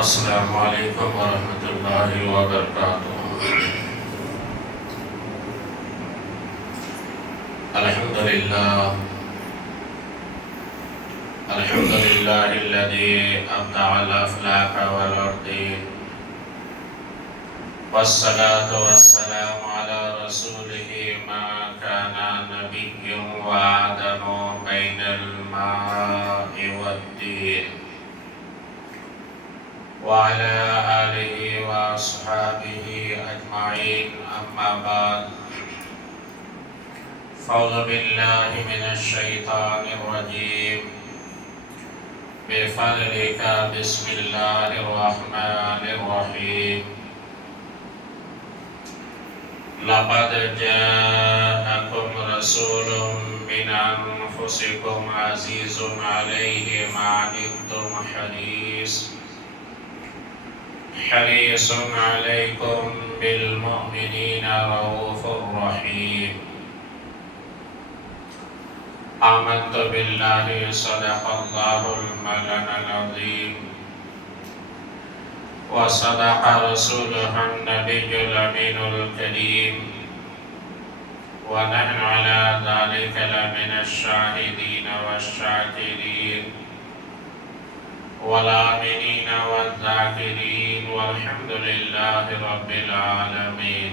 السلام علیکم ورحمۃ اللہ وبرکاتہ۔ الحمد للہ الذی ابدع الافلاک والارض والصلاة والسلام علی رسولہ ما کان نبی وآدم بین الماء والدین وعلى آله وأصحابه أجمعين، أما بعد، فأعوذ بالله من الشيطان الرجيم، بفضلك بسم الله الرحمن الرحيم. لقد جاءكم رسول من أنفسكم عزيز عليه ما عنتم حريص عليكم بالمؤمنين رؤوف رحيم. آمنت بالله صدق الله المولانا العظيم وصدق رسوله النبي الأمين الكريم، ونحن على ذلك لمن الشاهدين والشاكرين والآمنين والذاكرين، والحمد لله رب العالمين.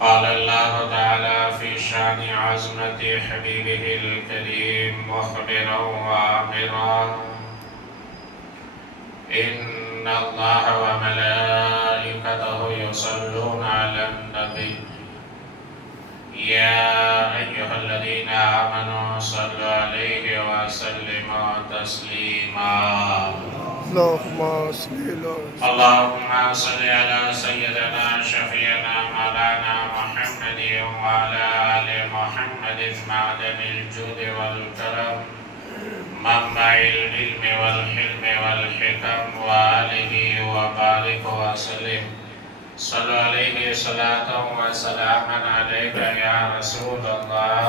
قال الله تعالى في شان عظمة حبيبه الكريم مخبرا وآمرا: إن الله وملائكته يصلون على النبي يا أيها الذين آمنوا صلوا عليه وسلموا تسليما. اللهم صل على سيدنا شفيعنا مولانا محمد وعلى آل محمد معدن الجود والكرم منبع العلم والحلم والحكم وآله وبارك وسلم. صلوا عليه صلاة وسلاما عليك يا رسول الله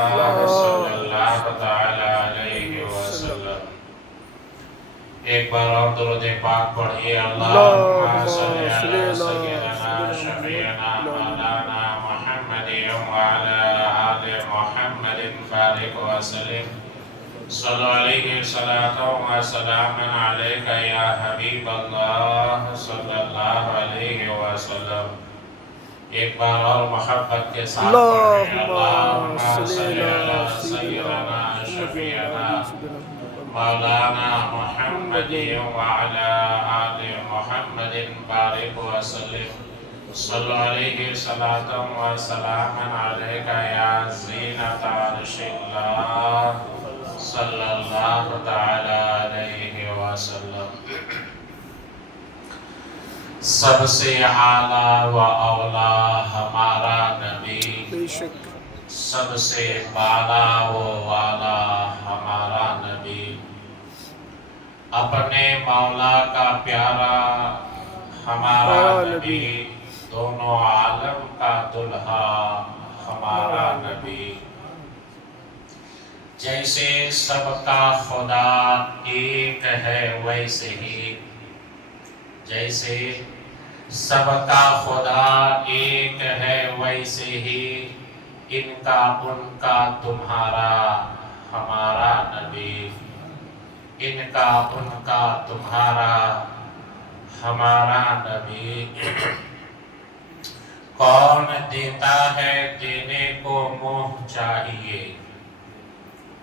صلی اللہ تعالی علیہ وسلم. ایک بار اور درود پاک پڑھیے. اللہم صلی علی سیدنا شفیعنا مولانا محمد وعلی آل محمد بارک وسلم. صلوا علیہ صلاة وسلاما علیک یا حبیب اللہ صلی اللہ علیہ وسلم. ایک بار اور محبت کے ساتھ پڑھیں. اللہم صلی علی سیدنا شفیعنا مولانا محمد وعلی آل محمد بارک وسلم. صلوا علیہ صلاة وسلاما علیک یا زینت عرش اللہ صلی اللہ تعالی علیہ وسلم. سب سے اعلیٰ و اولا ہمارا نبی، سب سے بالا و والا ہمارا نبی، اپنے مولا کا پیارا ہمارا نبی، دونوں عالم کا دلہا ہمارا نبی. جیسے سب کا خدا ایک ہے ویسے ہی، جیسے سب کا خدا ایک ہے ویسے ہی، ان کا تمہارا ہمارا نبی، ان کا تمہارا ہمارا نبی. کون دیتا ہے دینے کو منہ چاہیے،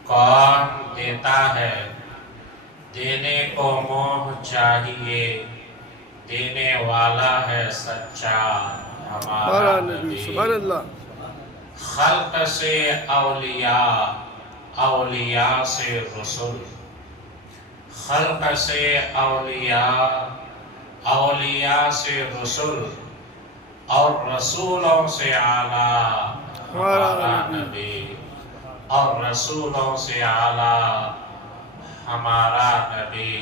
کون دیتا ہے دینے کو منہ چاہیے، دینے والا ہے سچا ہمارا نبی. سبحان اللہ. خلق سے اولیاء، اولیاء سے رسول، خلق سے اولیاء، اولیاء سے رسول، اور رسولوں سے اعلیٰ ہمارا نبی، اور رسولوں سے اعلیٰ ہمارا نبی.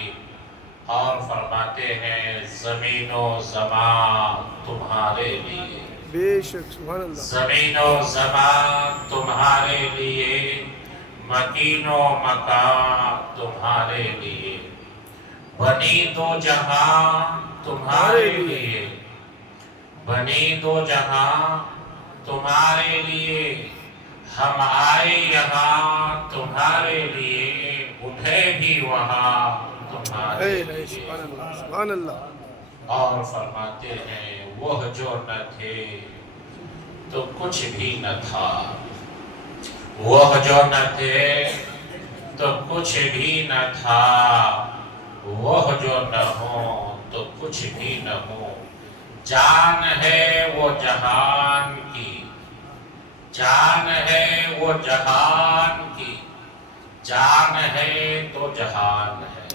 اور فرماتے ہیں زمین و زمان تمہارے لیے، بے شک. سبحان اللہ. زمین و زمان تمہارے لیے، مکین و مکان تمہارے لیے. بنی دو جہاں تمہارے لیے، بنی دو جہاں تمہارے لیے، ہم آئے یہاں تمہارے لیے، اٹھے بھی وہاں تمہارے لیے۔ سبحان اللہ۔ اور فرماتے ہیں وہ جو نہ تھے تو کچھ بھی نہ تھا، وہ جو نہ تھے تو کچھ بھی نہ تھا، وہ جو نہ ہو تو کچھ بھی نہ ہو۔ جان ہے وہ جہان کی، جان ہے وہ جہان کی، جان ہے تو جہان ہے۔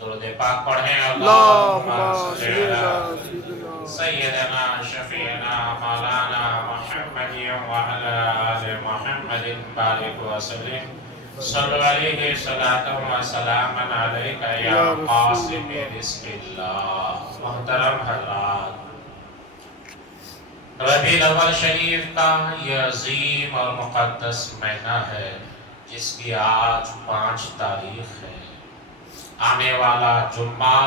درود پاک پڑھیں۔ اللہم صلی علی سیدنا شفیعنا مولانا محمد وعلی آل محمد بارک وسلم۔ صلی علیہ صلاۃ و سلام علیک یا قاسم رزق اللہ۔ محترم حضرات، ربیع الاول شریف کا یہ عظیم اور مقدس مہینہ ہے جس کی آج 5 تاریخ ہے۔ آنے والا جمعہ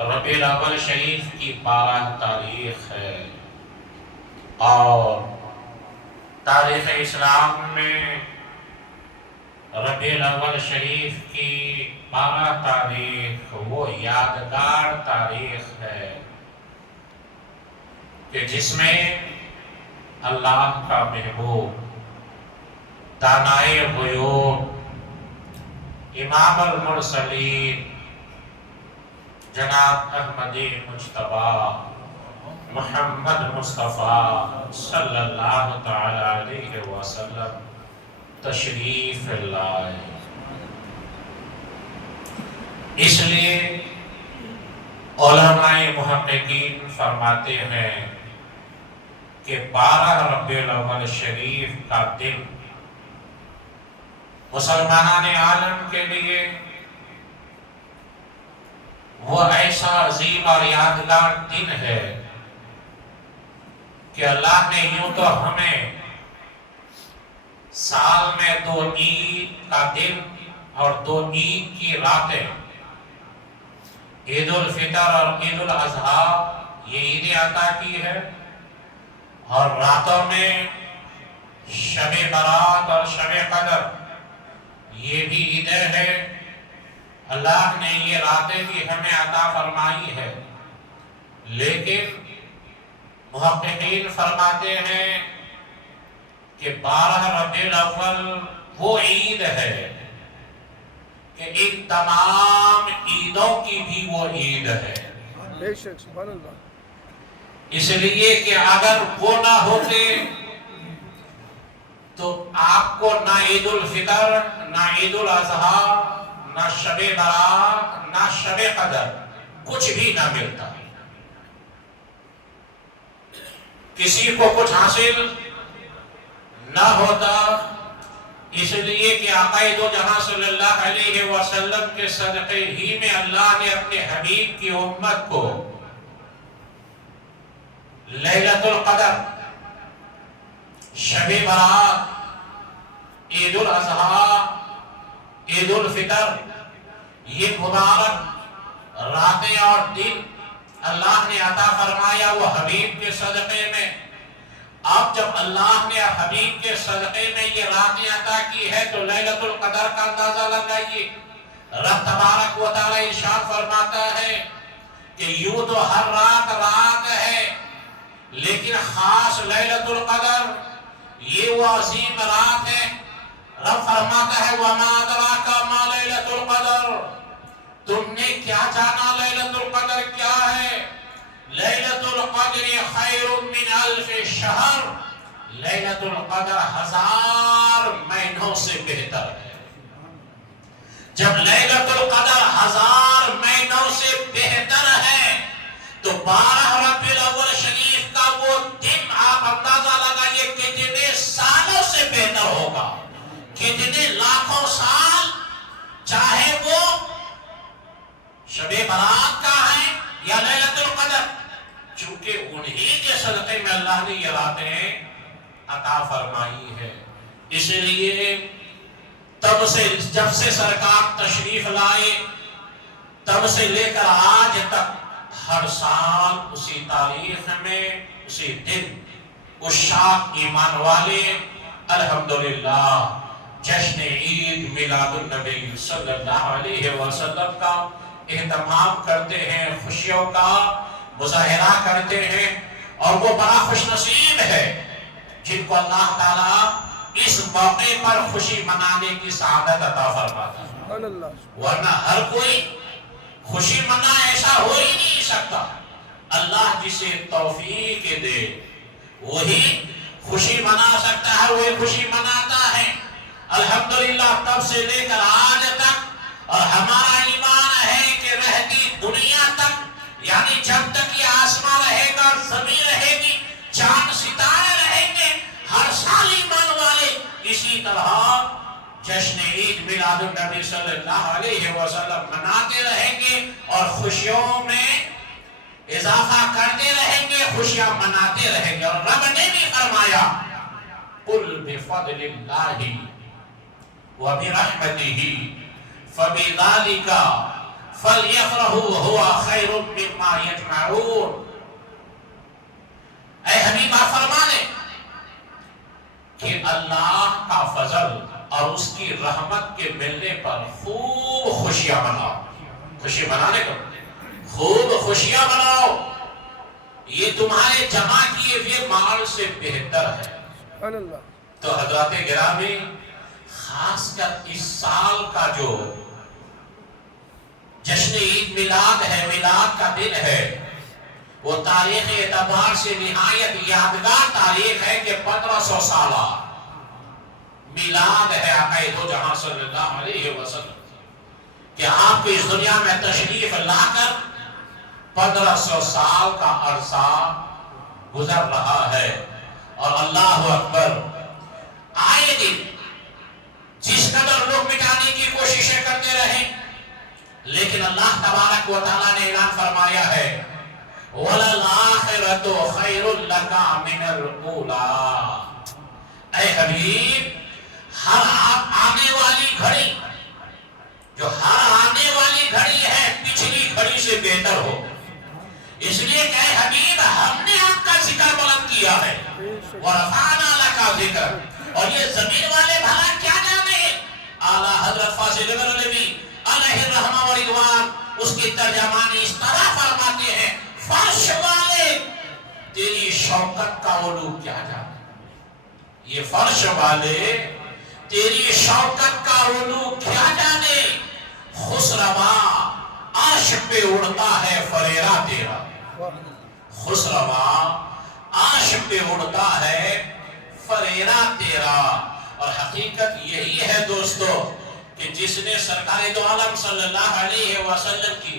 ربیع الاول شریف کی 12 تاریخ ہے، اور تاریخ اسلام میں ربیع الاول شریف کی 12 تاریخ وہ یادگار تاریخ ہے کہ جس میں اللہ کا محبوب، دانائے غیوب، امام المرسلین جناب احمدی مجتبیٰ محمد مصطفیٰ صلی اللہ تعالی علیہ وسلم تشریف لائے۔ اس لیے علماء محققین فرماتے ہیں کہ 12 ربیع الاول شریف کا دن مسلمانان عالم کے لیے وہ ایسا عظیم اور یادگار دن ہے کہ اللہ نے یوں تو ہمیں سال میں 2 عید کا دن اور 2 عید کی راتیں، عید الفطر اور عید الاضحیٰ، یہ عیدیں عطا کی ہے، اور راتوں میں شب برات اور شب قدر یہ بھی عیدیں ہیں۔ اللہ نے یہ راتیں بھی ہمیں عطا فرمائی ہے، لیکن محققین فرماتے ہیں کہ 12 ربیع الاول وہ عید ہے کہ ان تمام عیدوں کی بھی وہ عید ہے۔ بے شک، سبحان اللہ۔ اس لیے کہ اگر وہ نہ ہوتے تو آپ کو نہ عید الفطر، نہ عید الاضحیٰ، نہ شب برات، نہ شب قدر کچھ بھی نہ ملتا، کسی کو کچھ حاصل نہ ہوتا۔ اس لیے کہ آقا دو جہاں صلی اللہ علیہ وسلم کے صدقے ہی میں اللہ نے اپنے حبیب کی امت کو لیلۃ القدر، شب برات، عید الاضحیٰ، عید الفطر، یہ مبارک راتیں اور دن اللہ نے عطا فرمایا وہ حبیب کے صدقے میں۔ اب جب اللہ نے حبیب کے صدقے میں یہ راتیں عطا کی ہے تو لیلۃ القدر کا اندازہ لگائیے۔ رب تبارک و تعالی ارشاد فرماتا ہے کہ یوں تو ہر رات رات ہے، لیکن خاص لیلۃ القدر یہ وہ عظیم رات ہے۔ رب فرماتا ہے وَمَا أَدْرَاكَ مَا لَيْلَةُ الْقَدْرِ، تم نے کیا جانا لیلۃ القدر کیا ہے؟ لیلۃ القدر خیر من الف شہر، لیلۃ القدر 1000 مہینوں سے بہتر ہے۔ جب لیلۃ القدر 1000 مہینوں سے بہتر ہے تو 12 ربیع الاول شریف کا وہ دن آپ اندازہ لگائیے کتنے سالوں سے بہتر ہوگا، کتنے لاکھوں سال، چاہے وہ شب برات کا ہے یا لیلۃ القدر، چونکہ انہی کے صدقے میں اللہ نے یہ راتیں عطا فرمائی ہے۔ اس لیے تب سے جب سے سرکار تشریف لائے تب سے لے کر آج تک ہر سال اسی تاریخ میں اسی دن عشاق ایمان والے الحمدللہ جشن عید میلاد النبی صلی اللہ علیہ وسلم کا اہتمام کرتے ہیں، خوشیوں کا مظاہرہ کرتے ہیں، اور وہ بڑا خوش نصیب ہے جن کو اللہ تعالیٰ اس موقع پر خوشی منانے کی سعادت عطا فرماتا ہے۔ سبحان اللہ، ورنہ ہر کوئی خوشی منا ایسا ہو ہی نہیں سکتا۔ اللہ جسے توفیق دے وہی خوشی منا سکتا ہے، وہی خوشی مناتا ہے۔ الحمدللہ تب سے لے کر آج تک، اور ہمارا ایمان ہے کہ رہتی دنیا تک، یعنی جب تک یہ آسمان رہے گا، زمین رہے گی، چاند ستارے رہیں گے، ہر سال ایمان والے اسی طرح جشن عید میلاد النبی صلی اللہ علیہ وسلم مناتے رہیں گے اور خوشیوں میں اضافہ کرتے رہیں گے، خوشیاں مناتے رہیں گے۔ اور رب نے بھی فرمایا قُلْ بِفَضْلِ اللَّهِ وَبِرَحْمَتِهِ فَبِذَلِكَ فَلْيَفْرَحُوا هُوَ خَيْرٌ مِّمَّا يَجْمَعُونَ۔ اے حبیب آپ فرما دیں کہ اللہ کا فضل اور اس کی رحمت کے ملنے پر خوب خوشیاں مناؤ۔ خوشی منانے کو خوب خوشیاں مناؤ، یہ تمہارے جمع کیے ہوئے مال سے بہتر ہے۔ سبحان اللہ۔ تو حضرات گرامی، خاص کر اس سال کا جو جشن عید میلاد ہے، میلاد کا دن ہے، وہ تاریخ اعتبار سے نہایت یادگار تاریخ ہے کہ 1500 سالہ میلاد ہے آقا دو جہاں صلی اللہ علیہ وسلم کہ آپ کو اس دنیا میں تشریف لا کر 1500 سال کا عرصہ گزر رہا ہے۔ اور اللہ اکبر، آئے دن جس قدر لوگ مٹانے کی کوششیں کرتے رہیں، لیکن اللہ تبارک و تعالیٰ نے اعلان فرمایا ہے وَلَلْآخِرَةُ خَيْرٌ لَكَ مِنَ الْأُولَىٰ۔ اے حبیب، ہر آنے والی گھڑی، جو ہر آنے والی گھڑی ہے، پچھلی گھڑی سے بہتر ہو۔ اس لیے کہ اے حبیب، ہم نے آپ کا ذکر بلند کیا ہے، وَرَفَعْنَا لَكَ ذِکْرَ۔ اور یہ زمین والے بھلا کیا جانے، اعلیٰ حضرت فاضل بریلوی علیہ الرحمہ و رضوان اس کی ترجمانی اس طرح فرماتے ہیں، فرش والے تیری شوکت کا علو کیا جانے، یہ فرش والے تیری شوکت کا علو کیا جانے، خسروا عرش پہ اڑتا ہے فریرہ تیرا، خسروا عرش پہ اڑتا ہے فریرہ تیرا۔ اور حقیقت یہی ہے دوستو کہ جس نے سرکار دو عالم صلی اللہ علیہ وسلم کی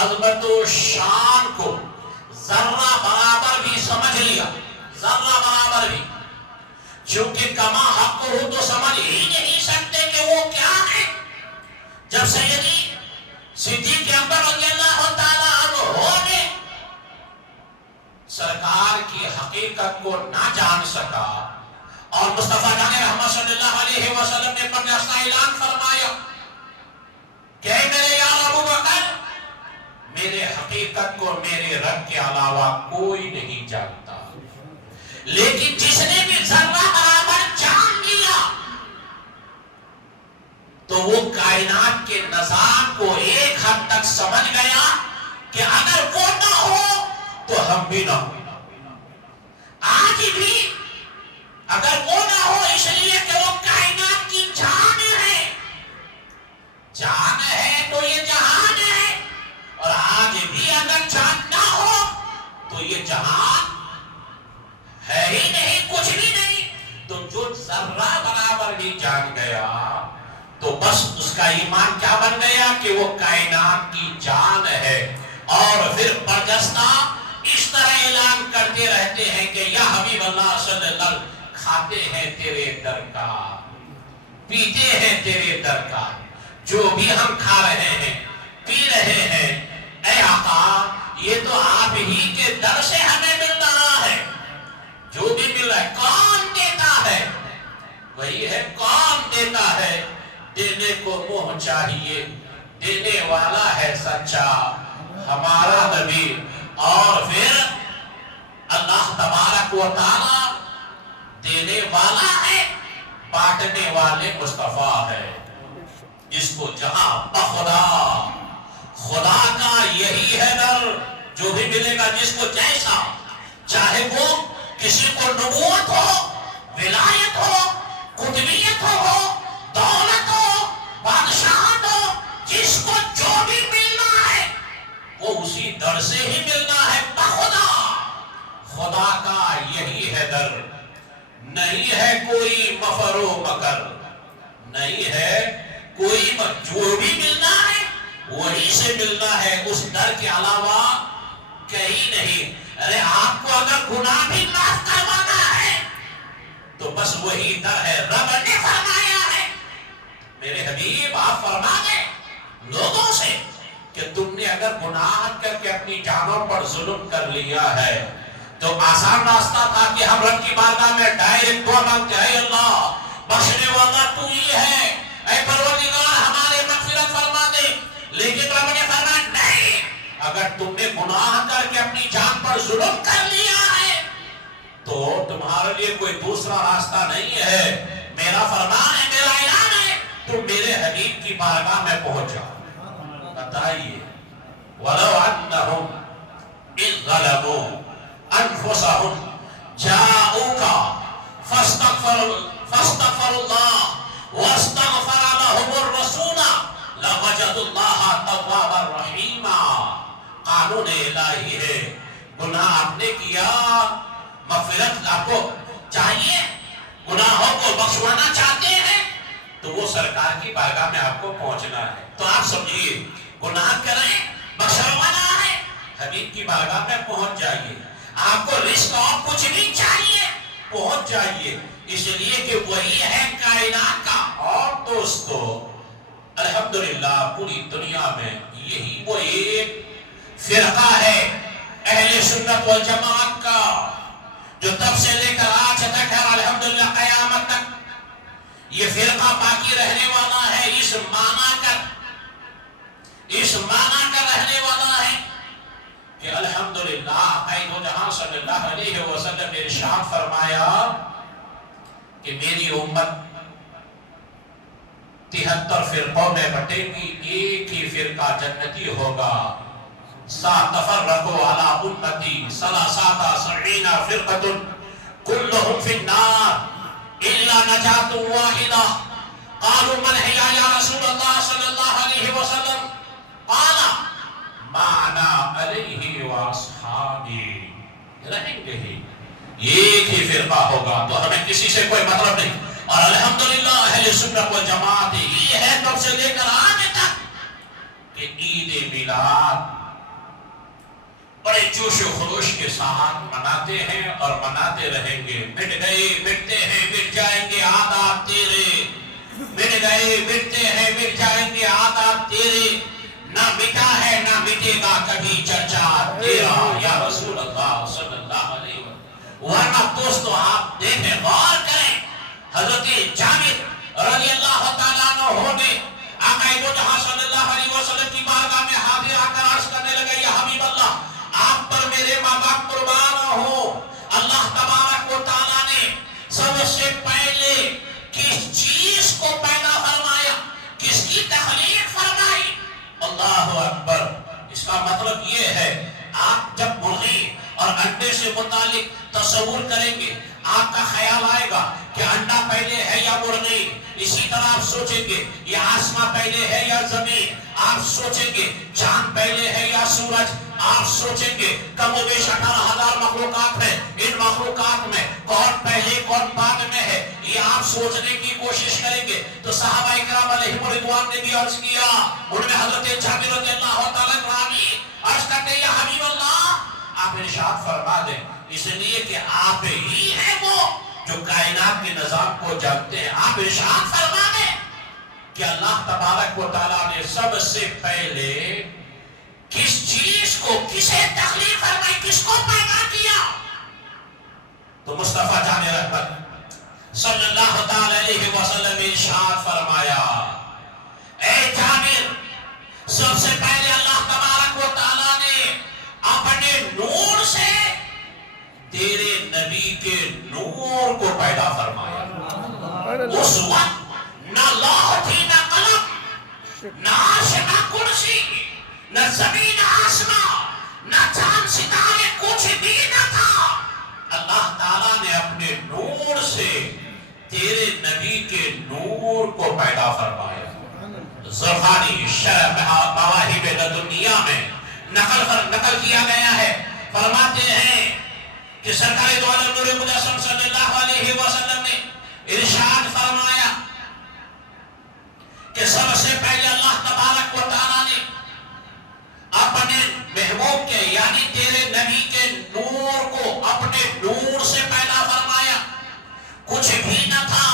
عظمت و شان کو ذرہ برابر بھی سمجھ لیا، ذرہ برابر بھی، چونکہ کما حق ہو تو سمجھ ہی نہیں سکتے کہ وہ کیا ہے۔ جب سیدی صدیق اکبر رضی اللہ تعالیٰ عنہ نے سرکار کی حقیقت کو نہ جان سکا، اور مصطفیٰ جان رحمت صلی اللہ علیہ وسلم نے اپنے راستہ اعلان فرمایا کہ اے میرے یار ابو بکر، میرے حقیقت کو میرے رب کے علاوہ کوئی نہیں جانتا، لیکن جس نے بھی ذرہ برابر جان لیا تو وہ کائنات کے نظام کو ایک حد تک سمجھ گیا کہ اگر وہ نہ ہو تو ہم بھی نہ ہو۔ آج بھی اگر وہ نہ ہو، اس لیے کہ وہ کائنات کی جان ہے، جان ہے تو یہ جہان ہے، اور آج بھی اگر جان نہ ہو تو یہ جہان ہے ہی نہیں، کچھ بھی نہیں۔ تو جو ذرہ برابر بھی جان گیا تو بس اس کا ایمان کیا بن گیا کہ وہ کائنات کی جان ہے۔ اور پھر برجستہ اس طرح اعلان کرتے رہتے ہیں کہ یا حبیب اللہ صلی اللہ علیہ وسلم، کھاتے ہیں تیرے در کا، پیتے ہیں تیرے در کا، جو بھی ہم کھا رہے ہیں، پی رہے ہیں، اے آقا یہ تو آپ ہی کے در سے ہمیں مل رہا ہے۔ جو بھی مل رہا ہے کون دیتا ہے؟ وہی ہے، کون دیتا ہے؟ دینے کو منہ چاہیے، دینے والا ہے سچا ہمارا نبی، اور پھر اللہ تبارک و تعالی دینے والا ہے، بانٹنے والے مصطفیٰ ہے، جس کو جہاں بخدا خدا کا یہی ہے در، جو بھی ملے گا جس کو جیسا، چاہے وہ کسی کو نبوت ہو، ولایت ہو، قطبیت ہو، دولت ہو، بادشاہت ہو، جس کو جو بھی ملنا ہے وہ اسی در سے ہی ملنا ہے بخدا۔ خدا کا یہی ہے در، نہیں ہے کوئی مفر و مکر، نہیں ہے کوئی جو بھی ملنا ہے وہی سے ملنا ہے، اس در کے علاوہ کہیں نہیں۔ ارے آپ کو اگر گناہ بھی معاف کروانا ہے تو بس وہی در ہے، رب نے فرمایا ہے، میرے حبیب آپ فرما دیں لوگوں سے کہ تم نے اگر گناہ کر کے اپنی جانوں پر ظلم کر لیا ہے تو آسان راستہ تھا کہ ہم رب کی بارگاہ میں ڈائریکٹ دعا مانگتے ہیں، اے اللہ بخشنے والا تو ہی ہے، اے پروردگار ہمارے مغفرت فرما دے، لیکن رب نے فرمایا نہیں، اگر تم نے گناہ کر کے اپنی جان پر ظلم کر لیا ہے تو تمہارے لیے کوئی دوسرا راستہ نہیں ہے، میرا فرمان ہے، میرا اعلان ہے، تم میرے حبیب کی بارگاہ میں پہنچ جاؤ۔ بتائیے وَلَوْ أَنَّهُمْ إِذْ ظَلَمُوا أَنفُسَهُمْ جَاءُوكَ فَاسْتَغْفَرُوا اللَّهَ وَاسْتَغْفَرَ لَهُمُ الرَّسُولَ لَوَجَدُوا اللَّهَ تَوَّابًا رَحِيمًا۔ قانون الہی ہے، گناہ آپ نے کیا، مغفرت آپ کو چاہیے، گناہوں کو بخشوانا چاہتے ہیں تو وہ سرکار کی بارگاہ میں آپ کو پہنچنا ہے۔ تو آپ سمجھیے گناہ کریں، بخشوانا ہے، حبیب کی بارگاہ میں پہنچ جائیے، آپ کو رزق اور کچھ بھی چاہیے پہنچ جائیے، اس لیے کہ وہی ہے کائنات کا۔ اور دوستو الحمدللہ پوری دنیا میں یہی وہ ایک فرقہ ہے اہل سنت والجماعت کا، جو تب سے لے کر آج تک ہے، الحمدللہ قیامت تک یہ فرقہ باقی رہنے والا ہے، اس معنی کا رہنے والا ہے کہ الحمدللہ قائد و جہاں صلی اللہ علیہ وسلم نے ارشاد فرمایا کہ میری امت 73 فرقوں میں بٹے گی، ایک ہی فرقہ جنتی ہوگا۔ سَتَفَرَّقُوا عَلَىٰ أُمَّتِي ثَلَاثَةَ وَسَبْعِينَ فِرْقَةٌ كُلُّهُمْ فِي النَّارِ إِلَّا نَجَاةٌ وَاحِدَةٌ قَالُوا مَنْ هِيَ يَا رَسُولَ اللَّهِ صلی اللہ علیہ وسلم قَالَ مَا أَنَا عَلَيْهِ وَأَصْحَابِي۔ رہیں گے ہی، ایک ہی فرقہ ہوگا، تو ہمیں کسی سے کوئی مطلب نہیں۔ اور الحمدللہ اہل سنت والجماعت یہ ہے تب سے لے کر آج تک کہ عید میلاد بڑے جوش و خروش کے ساتھ مناتے ہیں اور مناتے رہیں گے۔ مٹ گئے مٹتے ہیں مٹ جائیں گے آداب تیرے، مٹ گئے مٹتے ہیں مٹ جائیں گے آداب تیرے، نہ مٹا ہے نہ مٹے گا کبھی چرچا تیرا یا رسول اللہ صلی اللہ علیہ وسلم۔ ورنہ دوستو آپ دیکھیں غور کریں، حضرت جابر رضی اللہ تعالیٰ عنہ نے آقا دو جہاں صلی اللہ علیہ وسلم کی بارگاہ میں حاضر آ کر عرض کرنے لگے، یا حبیب اللہ آپ پر میرے ماں باپ قربان ہوں، اللہ تبارک و تعالیٰ نے سب سے پہلے کس چیز کو پیدا فرمایا، کس کی تخلیق فرمائی؟ اللہ اکبر۔ اس کا مطلب یہ ہے آپ جب مرغی اور انڈے سے متعلق تصور کریں گے آپ کا خیال آئے گا کہ انڈا پہلے ہے یا مرغی، اسی طرح آپ سوچیں گے یہ آسمان پہلے ہے یا زمین، آپ سوچیں گے چاند پہلے ہے یا سورج، آپ سوچیں گے کم و بیش 18,000 مخلوقات ہیں، ان مخلوقات میں کون پہلے کون بعد میں ہے، یہ آپ سوچنے کی کوشش کریں گے۔ تو صحابہ اکرام علیہم رضوان نے بھی عرض کیا، ان میں حضرت جابر رضی اللہ تعالیٰ عنہ عرض کرتے یا حبیب اللہ آپ ارشاد فرما دیں، اس لیے کہ آپ ہی ہیں وہ جو کائنات کے نظام کو جانتے ہیں۔ آپ ارشاد فرما دیں کہ اللہ تبارک و تعالیٰ نے سب سے پہلے کس چیز کو کسے تخلیق فرمائی، کس کو پیدا کیا؟ تو مصطفیٰ جان رحمت صلی اللہ علیہ وسلم ارشاد فرمایا، اے جابر نبی کے نور کو پیدا فرمایا. سبحان اللہ. اس وقت نہ لوح تھی، نہ قلم، نہ عرش، نہ کرسی، نہ زمین آسمان، نہ چاند ستارے، کچھ بھی نہ تھا. اللہ تعالیٰ نے اپنے نور سے تیرے نبی کے نور کو پیدا فرمایا. زرخانی شرح مواہب لدنیہ میں نقل کیا گیا ہے. فرماتے ہیں کہ سرکار دو عالم نور مجسم صلی اللہ علیہ وسلم نے ارشاد فرمایا کہ سب سے پہلے اللہ تبارک و تعالیٰ نے اپنے محبوب کے یعنی تیرے نبی کے نور کو اپنے نور سے پیدا فرمایا. کچھ بھی نہ تھا.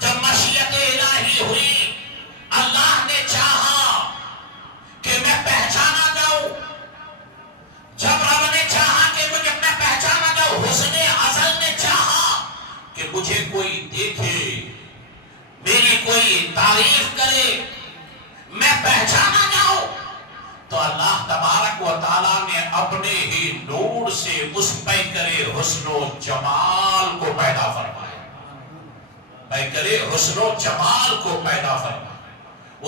جب مشیت الہی ہوئی، اللہ نے چاہا کہ میں پہچانا جاؤں. جب رب نے چاہا کہ میں پہچانا جاؤں، حسن ازل نے چاہا کہ مجھے کوئی دیکھے، میری کوئی تعریف کرے، میں پہچانا جاؤں. تو اللہ تبارک و تعالیٰ نے اپنے ہی نور سے اس پیکرے حسن و جمال کو پیدا فرمایا. پیکرے حسن و جمال کو پیدا فرمایا.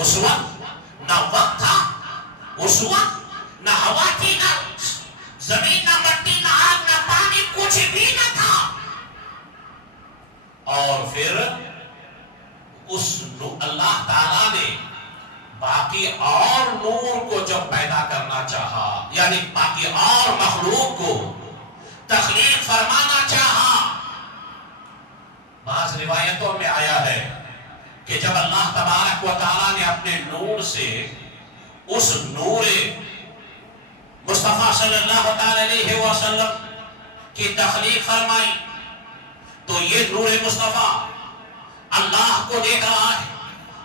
اس وقت نہ وقت تھا، اس وقت نہ ہوا تھی، نہ زمین، نہ مٹی، نہ آگ، نہ پانی، کچھ بھی نہ تھا. اور پھر اس اللہ تعالیٰ نے باقی اور نور کو جب پیدا کرنا چاہا، یعنی باقی اور مخلوق کو تخلیق فرمانا چاہا. بعض روایتوں میں آیا ہے کہ جب اللہ تبارک و تعالیٰ نے اپنے نور سے اس نور مصطفیٰ صلی اللہ علیہ وسلم کی تخلیق فرمائی، تو یہ نور مصطفیٰ اللہ کو دیکھ رہا ہے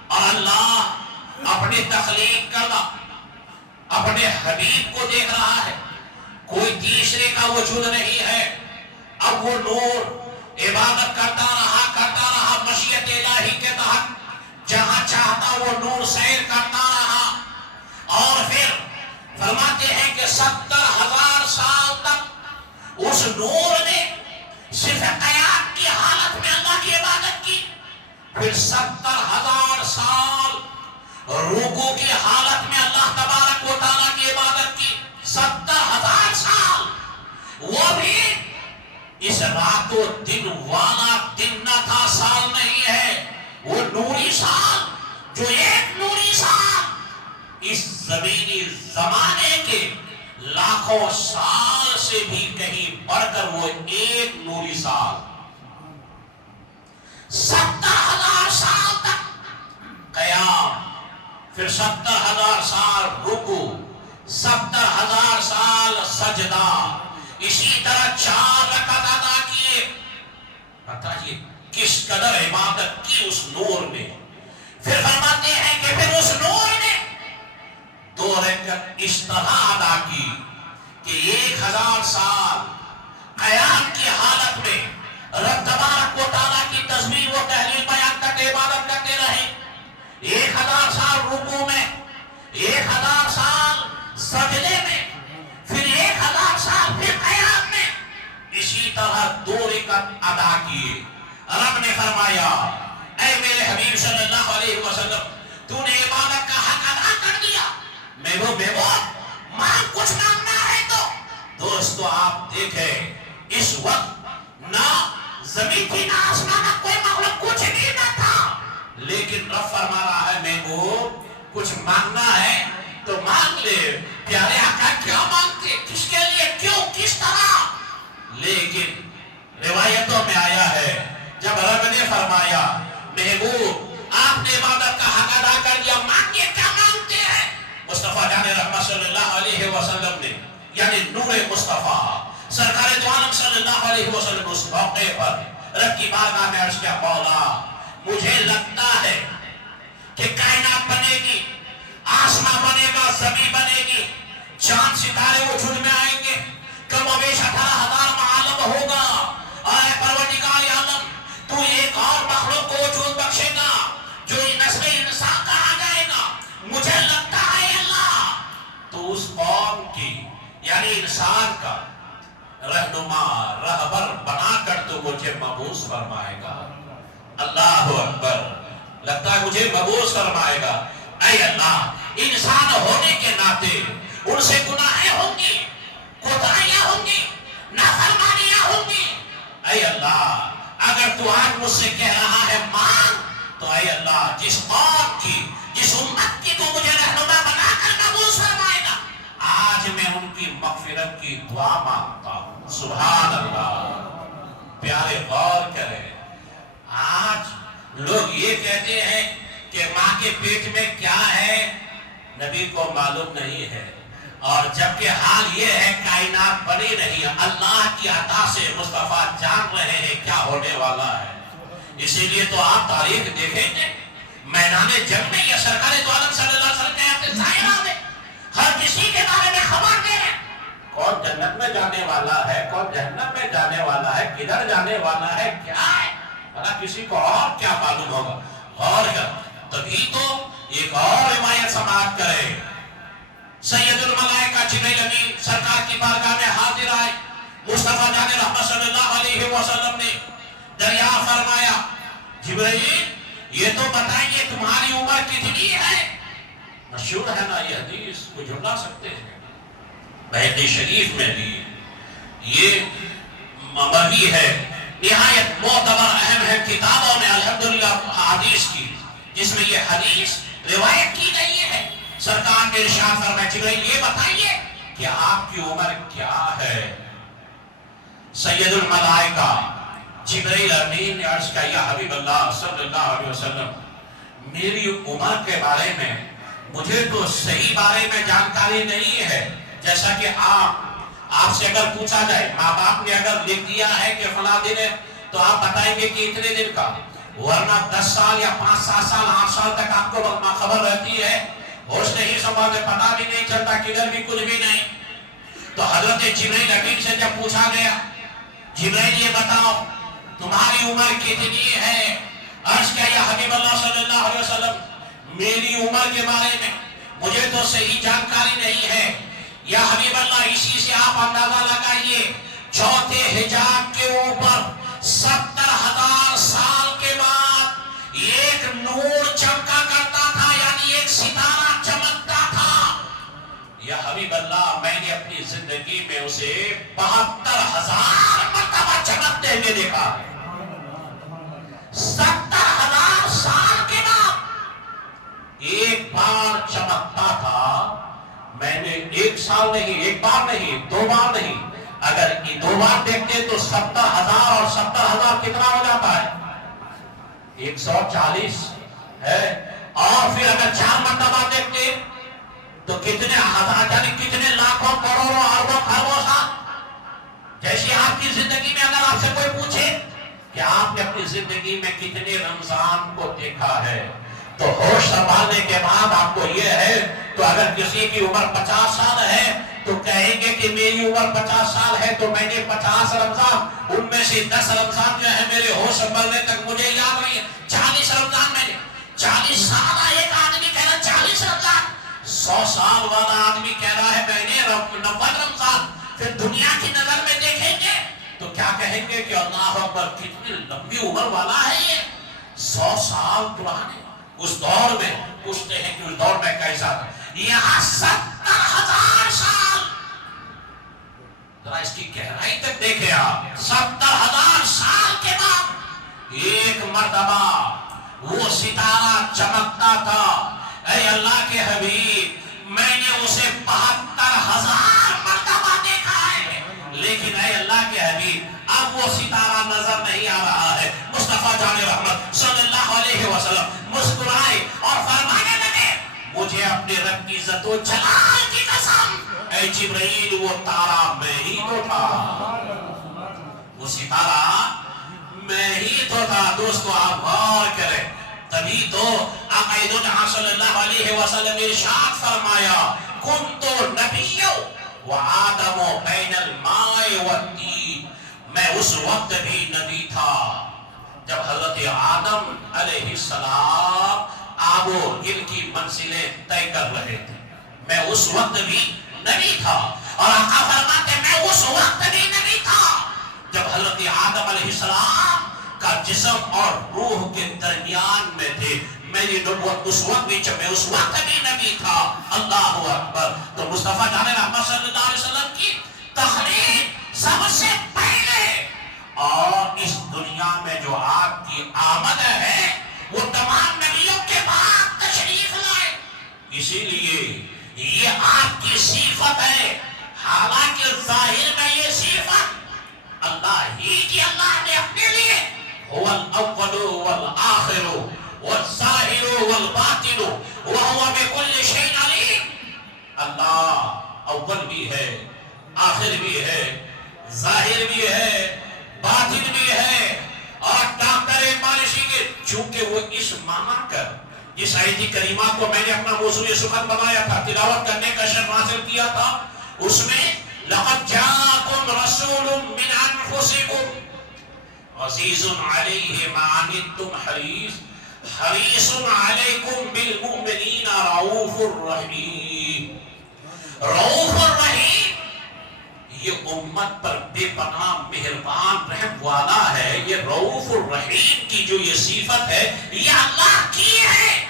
اور اللہ اپنی تخلیق کردہ اپنے حبیب کو دیکھ رہا ہے. کوئی تیسرے کا وجود نہیں ہے. اب وہ نور عبادت کرتا رہا مشیت الہی کے تحت، جہاں چاہتا وہ نور سیر کرتا رہا. اور پھر فرماتے ہیں کہ 70,000 سال تک اس نور نے صرف قیام کی حالت میں اللہ کی عبادت کی. پھر 70,000 سال رکوع کی حالت میں اللہ تبارک و تعالیٰ کی عبادت کی. 70,000 سال، وہ بھی اس رات و دن والا دن نہ تھا، سال نہیں ہے. وہ نوری سال، جو ایک نوری سال اس زمینی زمانے کے لاکھوں سال سے بھی کہیں بڑھ کر وہ ایک نوری سال. 70,000 سال تک قیام، پھر 70,000 سال رکوع، 70,000 سال سجدہ، اسی طرح 4 رکعت ادا کیے. بتائیے کس قدر عبادت کی اس نور نے. پھر فرماتے ہیں کہ پھر اس نور نے 2 رکعت اس طرح ادا کی کہ 1,000 سال قیام کی حالت میں رب تبارک و تعالیٰ کی تسبیح و تحلیل بیان کرتے عبادت کرتے رہے. 1,000 سال رکوع میں، 1,000 سال سجدے میں، پھر 1,000 سال پھر قیام میں. اسی طرح 2 رکعت ادا کیے. رب نے فرمایا اے میرے حبیب صلی اللہ علیہ وسلم، تو نے عبادت کا حق ادا کر دیا. محبوب مانگ، کچھ مانگنا ہے تو. دوستو آپ دیکھیں اس وقت نہ زمین تھی، نہ آسمان، نہ کوئی مخلوق، کچھ بھی نہ تھا. لیکن رب فرما رہا ہے محبوب کچھ مانگنا ہے تو مانگ لے. پیارے آقا کیا مانگتے، کس کے لیے، کیوں، کس طرح؟ لیکن روایتوں میں آیا ہے جب رب نے فرمایا محبوب آپ نے عبادت کا حق ادا کر دیا، مانگے، کیا مانگتے ہیں؟ مصطفیٰ جان رحمت صلی اللہ علیہ وسلم نے یعنی نور مصطفیٰ سرکار دو عالم صلی اللہ علیہ وسلم اس موقع پر رب کی بارگاہ میں عرض کیا، مولا مجھے لگتا ہے کہ کائنات بنے گی، آسمان بنے گا، زمین بنے گی، چاند ستارے وجود میں آئیں گے، کم و بیش 18,000 معالم ہوگا. اے پروردگار عالم، تو ایک اور مخلوق کو وجود بخشے گا جو نسل انسان کہا جائے گا. مجھے لگتا ہے اللہ تو اس قوم کی یعنی انسان کا رہنما رہبر بنا کر تو مجھے مبعوث فرمائے گا۔ اللہ اکبر، لگتا ہے مجھے مبعوث فرمائے گا۔ اے اللہ، انسان ہونے کے ناطے ان سے گناہیں ہوں گی، کوتاہیاں ہوں گی، نافرمانیاں ہوں گی۔ اے اللہ، اگر تو آج مجھ سے کہہ رہا ہے مانگ، تو اے اللہ، جس قوم کی، جس امت کی تو مجھے رہنما بنا کر مبعوث فرمائے گا، آج میں ان کی مغفرت کی دعا مانگتا ہوں۔ سبحان اللہ۔ پیارے غور کریں، آج لوگ یہ کہتے ہیں کہ ماں کے پیٹ میں کیا ہے نبی کو معلوم نہیں ہے، اور جبکہ حال یہ ہے کائنات بنی نہیں، اللہ کی عطا سے مصطفیٰ جان رہے ہیں کیا ہونے والا ہے۔ اسی لیے تو آپ تاریخ دیکھیں گے، میدان جنگ میں یہ سرکار دو عالم صلی اللہ علیہ وسلم کے اپنے ظاہرہ میں ہر کسی کے بارے میں خبر دے رہے ہیں، کون جنت میں جانے والا ہے، کون جہنم میں جانے والا ہے، کدھر جانے والا ہے، کیا ہے، کسی کو اور کیا معلوم ہوگا۔ اور تبھی تو ایک اور روایت سماعت کرے، سید الملائکہ جبریل امین سرکار کی بارگاہ میں حاضر آئے، مصطفیٰ جان رحمت صلی اللہ علیہ وسلم نے دریافت فرمایا، جبریل یہ تو بتائیے تمہاری عمر کتنی ہے؟ مشہور ہے نا یہ حدیث، کو جھلا سکتے ہیں، بہقی شریف میں بھی یہ مروی ہے، نہایت معتبر اہم ہے کتابوں میں الحمدللہ حدیث کی، جس میں یہ حدیث روایت کی گئی ہے۔ سرکار نے ارشاد فرمایا، جبریل یہ بتائیے کہ آپ کی عمر کیا ہے؟ سید الملائکہ جبریل امین نے عرض کیا، یا حبیب اللہ صلی اللہ علیہ وسلم، میری عمر کے بارے میں مجھے تو صحیح بارے میں جانکاری نہیں ہے، جیسا کہ آپ سے اگر پوچھا جائے، ماں باپ نے اگر لکھ دیا ہے کہ فلاں دن ہے تو آپ بتائیں گے کہ اتنے دن کا، ورنہ 10 سال یا 5-7 سال 8 سال تک آپ کو خبر رہتی ہے، ہوش نہیں سنبھالتے، پتہ بھی نہیں چلتا، کدھر بھی کچھ بھی نہیں۔ تو حضرت جبریل امین سے جب پوچھا گیا، جبریل یہ بتاؤ تمہاری عمر کتنی ہے؟ عرض کیا، یا حبیب اللہ صلی اللہ علیہ وسلم، میری عمر کے بارے میں مجھے تو صحیح جانکاری نہیں ہے، یا حبیب اللہ اسی سے آپ اندازہ لگائیے، چوتھے حجاب کے اوپر 70,000 سال کے بعد ایک نور چمکا کرتا تھا، یعنی ایک ستارہ چمکتا تھا، یا حبیب اللہ میں نے اپنی زندگی میں اسے 72,000 مرتبہ چمکتے ہوئے دیکھا۔ 70,000 سال کے بعد ایک بار چمکتا تھا، میں نے ایک سال نہیں، ایک بار نہیں، 2 بار نہیں، اگر یہ 2 بار دیکھتے تو 70,000 اور 70,000 کتنا ہو جاتا ہے؟ 140 ہے، اور پھر اگر 4 مرتبہ دیکھتے تو کتنے ہزار، یعنی کتنے لاکھوں کروڑوں اربوں خربوں سال۔ جیسے آپ کی زندگی میں اگر آپ سے کوئی پوچھے کہ آپ نے اپنی زندگی میں کتنے رمضان کو دیکھا ہے، تو ہوش سنبھالنے کے بعد آپ کو یہ ہے، تو اگر کسی کی عمر 50 سال ہے تو کہیں گے کہ میری عمر 50 سال ہے تو میں نے 50 رمضان، ان میں سے 10 رمضان جو ہے میرے ہوش سنبھالنے تک مجھے یاد نہیں ہے، 40 رمضان میں نے 40 سال ایک آدمی کہہ رہا 40 رمضان، 100 سال والا آدمی کہہ رہا ہے میں نے 90 رمضان، پھر دنیا کی نظر میں دیکھیں گے تو کیا کہیں گے کہ اللہ اکبر کتنی لمبی عمر والا ہے یہ، 100 سال پرانے۔ اس دور میں پوچھتے ہیں کہ اس دور میں کیسا تھا، یہاں 70,000 سال، ذرا اس کی گہرائی تک دیکھیں آپ، 70,000 سال کے بعد ایک مرتبہ وہ ستارہ چمکتا تھا۔ اے اللہ کے حبیب، میں نے اسے 72,000 مرتبہ دیکھا ہے، لیکن اے اللہ کے حبیب اب وہ ستارہ نظر نہیں آ رہا ہے۔ مصطفیٰ جان رحمت صلی اللہ علیہ وسلم مسکرائے اور فرمانے لگے، مجھے اپنے رب کی عزت و جلال کی قسم، اے جبرائیل وہ تارا میں ہی تو تھا، وہ ستارہ میں ہی تو تھا۔ دوستو آپ غور کریں، تبھی تو آقا دو جہاں صلی اللہ علیہ وسلم نے ارشاد فرمایا، کنتو نبی وآدم بین الماء والطین، میں اس وقت بھی نبی تھا جب حضرت آدم علیہ السلام آب و گل کی منزلیں طے کر رہے تھے، میں اس وقت بھی نبی تھا، اور آقا فرماتے میں اس وقت بھی نبی تھا جب حضرت آدم علیہ السلام کا جسم اور روح کے درمیان میں تھے. میری نبوت اس وقت بھی جب میں اس وقت بھی نبی تھا. اللہ اکبر. تو مصطفیٰ جان رحمت صلی اللہ علیہ وسلم کی تخلیق سب سے پہلے اور اس دنیا میں جو آپ کی آمد ہے وہ تمام نبیوں کے بعد تشریف لائے. اسی لیے یہ آپ کی صفت ہے. حالانکہ ظاہر میں یہ صفت اللہ ہی کی اللہ نے اپنے لیے هو الاول والآخر والظاہر والباطن وهو بكل شيء علیم. اللہ اول بھی ہے، آخر بھی ہے، ظاہر بھی ہے، باطن بھی ہے. اور ڈاکٹر مالشی کے چونکہ وہ اس مانا کر جس آیت کریمہ کو میں نے اپنا موضوع سخن بنایا تھا، تلاوت کرنے کا شرف حاصل کیا تھا، اس میں لقد جاءکم رسول من انفسکم عزیز علیہ ما عنتم حریص علیکم بالمؤمنین رؤوف الرحیم. رؤوف الرحیم یہ امت پر بے پناہ مہربان رحم والا ہے. یہ رؤوف الرحیم کی جو یہ صفت ہے یہ اللہ کی ہے،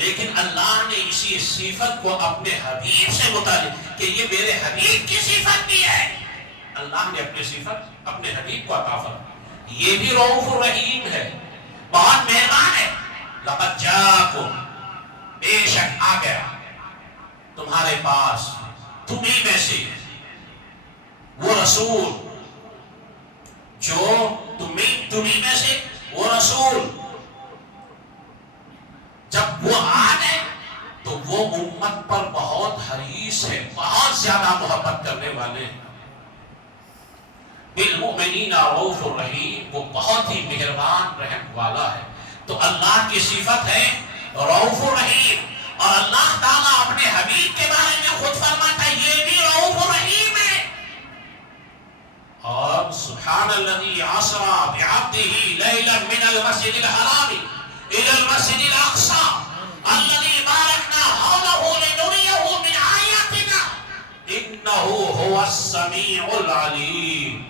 لیکن اللہ نے اسی صفت کو اپنے حبیب سے متعلق کہ یہ میرے حبیب کی صفت بھی ہے. اللہ نے اپنی صفت اپنے حبیب کو عطا فرمائی. یہ بھی رؤوف الرحیم ہے، بہت مہربان ہے. لقد جاءکم بے شک آ گیا تمہارے پاس تمہیں میں سے وہ رسول جو تمہیں میں سے وہ رسول جب وہ آ گئے تو وہ امت پر بہت حریص ہے، بہت زیادہ محبت کرنے والے ہیں. بالمؤمنین رؤوف الرحیم، وہ بہت ہی مہربان رحم والا ہے. تو اللہ کی صفت ہے رؤوف الرحیم، اور اللہ تعالیٰ اپنے حبیب کے بارے میں خود فرماتا ہے یہ بھی رؤوف الرحیم ہے. اور سبحان الذی اسری بعبدہ لیلا من المسجد الحرام الى المسجد الاقصى الذي باركنا حوله لنريه من آیاتنا انه هو السمیع العلیم.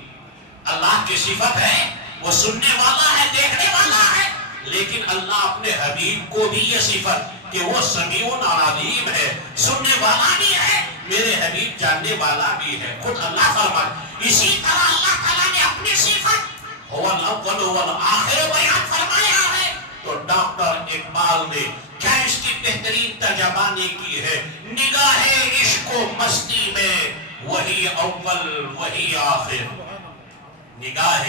اللہ کی صفت ہے وہ سننے والا ہے، دیکھنے والا ہے، لیکن اللہ اپنے حبیب کو بھی یہ صفت کہ وہ سمیع العلیم ہے، سننے والا بھی ہے، میرے حبیب جاننے والا بھی ہے. خود اللہ فرمائے. اسی طرح اللہ تعالیٰ نے اپنی صفت هو الاول والآخر بیان فرمایا ہے. تو ڈاکٹر اقبال نے کیا اس کی بہترین ترجمانی کی ہے؟ نگاہ عشق و مستی میں وہی اول وہی آخر. نگاہ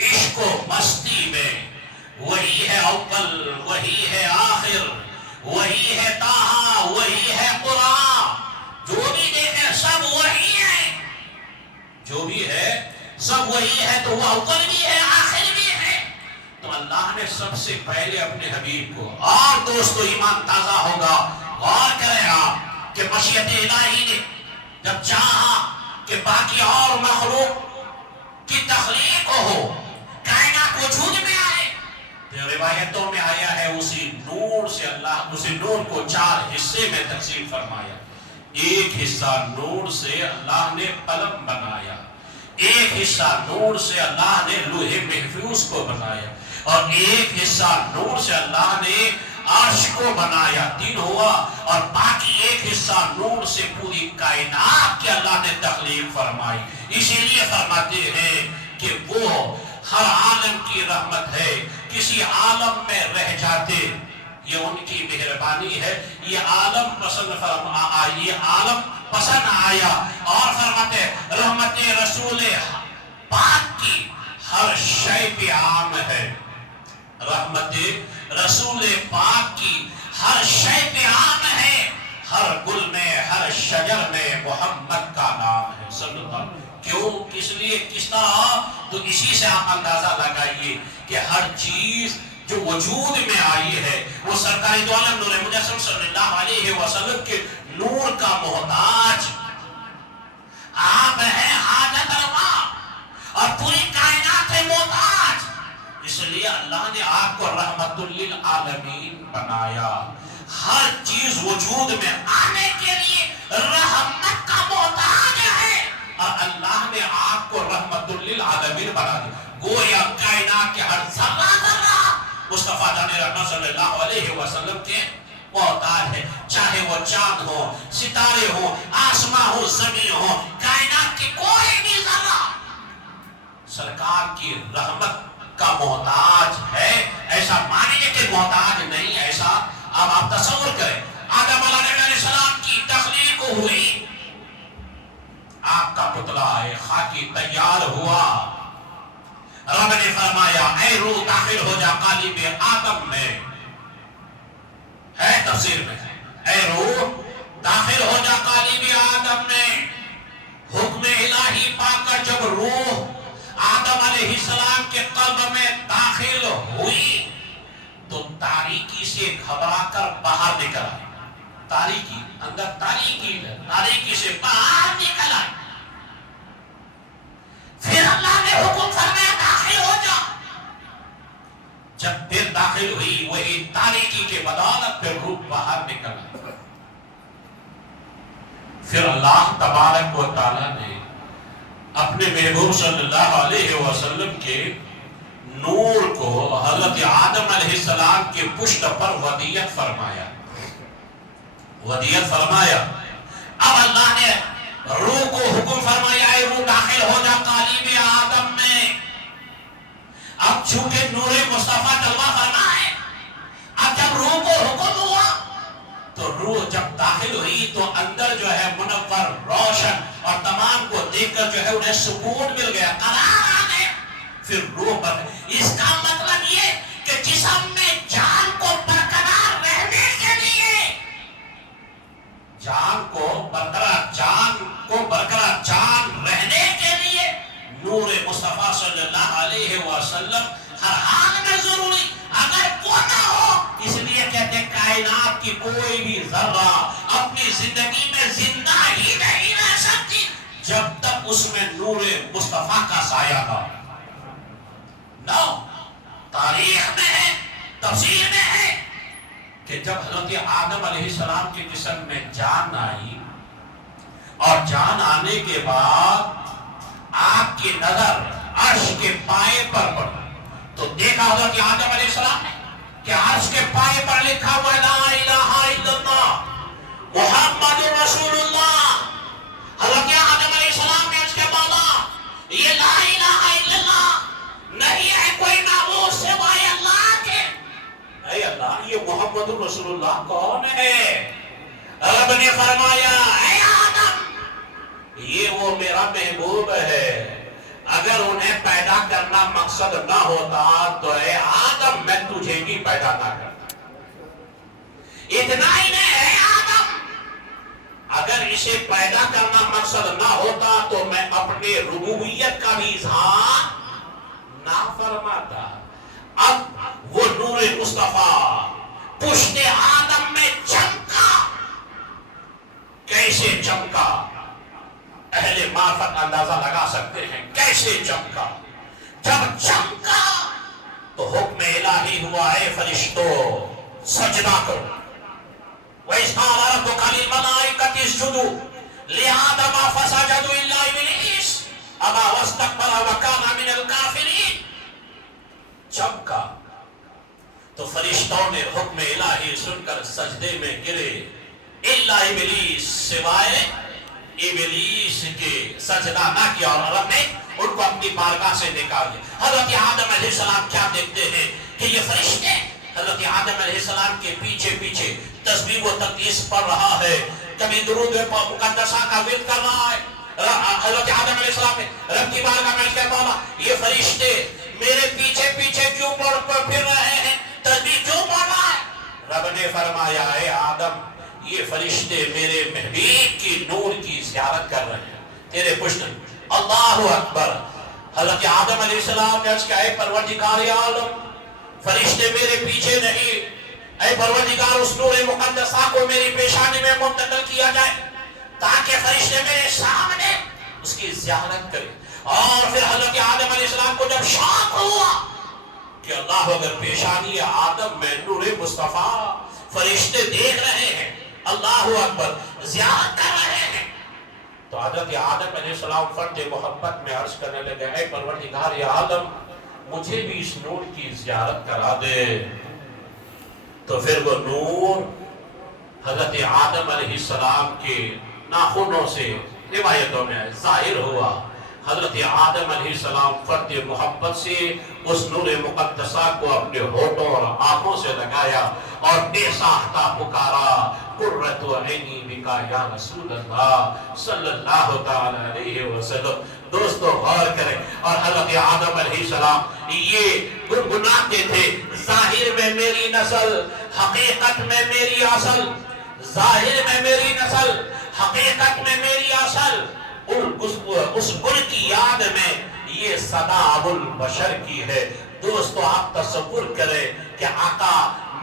عشق و مستی میں وہی ہے اول وہی ہے آخر، وہی ہے طٰہٰ وہی ہے قرآن. جو بھی دیکھے سب وہی ہے، جو بھی ہے سب وہی ہے. تو وہ اول بھی ہے آخر بھی ہے. تو اللہ نے سب سے پہلے اپنے حبیب کو، اور دوستو ایمان تازہ ہوگا، غور کریں آپ کہ مشیت الہی نے جب چاہا کہ باقی اور مخلوق کی تخلیق ہو، کائنات وجود میں آئے، تو روایتوں میں آیا ہے اسی نور سے اللہ اسی نور کو 4 حصے میں تقسیم فرمایا. ایک حصہ نور سے اللہ نے قلم بنایا، ایک حصہ نور سے اللہ نے لوح محفوظ کو بنایا، اور ایک حصہ نور سے اللہ نے عرش کو بنایا. 3 ہوا. اور باقی ایک حصہ نور سے پوری کائنات کی اللہ نے تخلیق فرمائی. اسی لیے فرماتے ہیں کہ وہ ہر عالم کی رحمت ہے. کسی عالم میں رہ جاتے یہ ان کی مہربانی ہے. یہ عالم پسند آیا اور فرماتے رحمت رسول پاک کی ہر شے پہ عام ہے. رحمت رسول پاک کی ہر شے پہ عام ہے. ہر گل میں ہر شجر میں محمد کا نام ہے صلی اللہ علیہ وسلم. کیوں؟ کس لیے؟ کس طرح؟ تو اسی سے آپ اندازہ لگائیے کہ ہر چیز جو وجود میں آئی ہے وہ سرکار دو عالم نور مجسم صلی اللہ علیہ وسلم کے نور کا محتاج. آپ ہیں حاجت روا اور پوری کائنات ہے محتاج. اس لیے اللہ نے آپ کو رحمت للعالمین بنایا. ہر چیز وجود میں آنے کے لیے رحمت کا محتاج ہے محمد صلی اللہ علیہ وسلم کے محتاج ہے. چاہے وہ چاند ہو، ستارے ہو، آسمان ہو، زمین ہو، کائنات کی کوئی بھی ذرہ سرکار کی رحمت کا محتاج ہے. ایسا مانیے کہ محتاج نہیں. ایسا اب آپ تصور کریں، آدم علیہ السلام کی تخلیق ہوئی، آپ کا پتلا ہے خاکی تیار ہوا، رب نے فرمایا اے روح داخل ہو جا قالب آدم میں. ہے تفسیر میں، اے روح داخل ہو جا قالب آدم میں. حکم الہی پا کر جب روح آدم علیہ السلام کے قلب میں داخل ہوئی تو تاریکی سے گھبرا کر باہر نکل آئی. تاریکی اندر تاریکی سے باہر نکل آئی. پھر اللہ نے حکم فرمایا داخل ہو جا. جب پھر داخل ہوئی وہی تاریکی کے بدولت پھر روح باہر نکل آئی. پھر اللہ تبارک و تعالی نے اپنے محبوب صلی اللہ علیہ وسلم کے نور کو حضرت آدم علیہ السلام کے پشت پر ودیعت فرمایا. اب اللہ نے روح کو حکم فرمایا اے روح داخل ہو جا قالب آدم میں. اب چونکہ نور مصطفیٰ جلوہ فرما ہے، اب جب روح کو حکم ہوا تو روح جب داخل ہوئی تو اندر جو ہے منور روشن اور تمام کو دیکھ کر جو ہے انہیں سکون مل گیا، قرار آ گیا. پھر روح پر اس کا مطلب یہ کہ جسم میں جان کو برقرار رہنے کے لیے، جان کو برقرار جان رہنے کے لیے نور مصطفیٰ صلی اللہ علیہ وسلم ہر حال میں ضروری. اگر وہ نہ ہو، اس لیے کہتے ہیں کائنات کی کوئی بھی ذرہ اپنی زندگی میں زندہ ہی نہیں رہ سکتی جب تک اس میں نور مصطفیٰ کا سایہ نہ. تاریخ میں ہے، تفسیر میں ہے کہ جب حضرت آدم علیہ السلام کے جسم میں جان آئی اور جان آنے کے بعد آپ کی نظر عرش کے پائے پر پڑی تو دیکھا حضرت آدم علیہ السلام نے کہ عرش کے پائے پر لکھا ہوا لا الہ الا اللہ محمد رسول اللہ. حضرت آدم علیہ السلام نے اس کے بولا یہ لا الہ الا اللہ نہیں ہے کوئی معبود سوائے اللہ کے. اے اللہ، یہ محمد رسول اللہ کون ہے؟ رب نے فرمایا اے آدم، یہ وہ میرا محبوب ہے. اگر انہیں پیدا کرنا مقصد نہ ہوتا تو اے آدم میں تجھے بھی پیدا نہ کرتا. اتنا ہی نہیں ہے آدم، اگر اسے پیدا کرنا مقصد نہ ہوتا تو میں اپنے ربوبیت کا بھی اظہار نہ فرماتا. اب وہ نور مصطفیٰ پشت آدم میں چمکا. کیسے چمکا؟ اہل معرفت اندازہ لگا سکتے ہیں کیسے چمکا. جب چمکا تو حکم الہی ہوا اے فرشتو سجدہ کرو. وَإِذْ قَالَ رَبُّكَ لِلْمَلَائِكَةِ اسْجُدُوا لِآدَمَ فَسَجَدُوا إِلَّا إِبْلِيسَ أَبَى وَاسْتَكْبَرَ وَكَانَ مِنَ الْكَافِرِينَ. چمکا تو فرشتوں نے حکم الہی سن کر سجدے میں گرے. الا ابلیس، سوائے ابلیس کے سجدہ نہ کیا اور رب نے ان کو اپنی بارگاہ سے نکال دیا. حضرت آدم علیہ السلام کیا دیکھتے ہیں کہ یہ فرشتے حضرت آدم علیہ السلام کے پیچھے پیچھے تسبیح و تقدیس پڑھ رہا ہے، کبھی درود مقدسہ کا ورد کر رہا ہے. حضرت آدم علیہ السلام نے رب کی بارگاہ میں کہا بابا یہ فرشتے میرے پیچھے پیچھے کیوں پھر رہے ہیں، تسبیح کیوں پڑھ رہا ہے؟ رب نے فرمایا اے آدم، یہ فرشتے میرے محبوب کی نور کی زیارت کر رہے ہیں تیرے پشت. اللہ اکبر. حضرت آدم علیہ السلام نے عرض کیا اے پروردگار عالم، فرشتے میرے پیچھے نہیں، اے پروردگار اس نور مقدسہ کو میری پیشانی میں منتقل کیا جائے تاکہ فرشتے میرے سامنے اس کی زیارت کریں. اور پھر حضرت آدم علیہ السلام کو جب شوق ہوا کہ اللہ اگر پیشانی آدم میں نور مصطفیٰ فرشتے دیکھ رہے ہیں، اللہ اکبر، زیارت کر رہے ہیں، تو حضرت آدم علیہ السلام فرد محبت میں عرض کرنے لگے اے پروردگار آدم، مجھے بھی اس نور کی زیارت کرا دے. تو پھر وہ نور حضرت آدم علیہ السلام کے ناخنوں سے روایتوں میں ظاہر ہوا. حضرت آدم علیہ السلام فرد محبت سے اس نور مقدسہ کو اپنے ہونٹوں اور آنکھوں سے لگایا اور بے ساختہ پکارا قرۃ عینی بکا یا رسول اللہ صلی اللہ تعالی علیہ وسلم. دوستو غور کریں. اور حضرت آدم علیہ السلام یہ گنگناتے تھے ظاہر میں میری نسل حقیقت میں میری اصل، ظاہر میں میری نسل حقیقت میں میری اصل. اس گل کی یاد میں یہ صدا ابو البشر کی ہے. دوستو آپ تصور کریں کہ آقا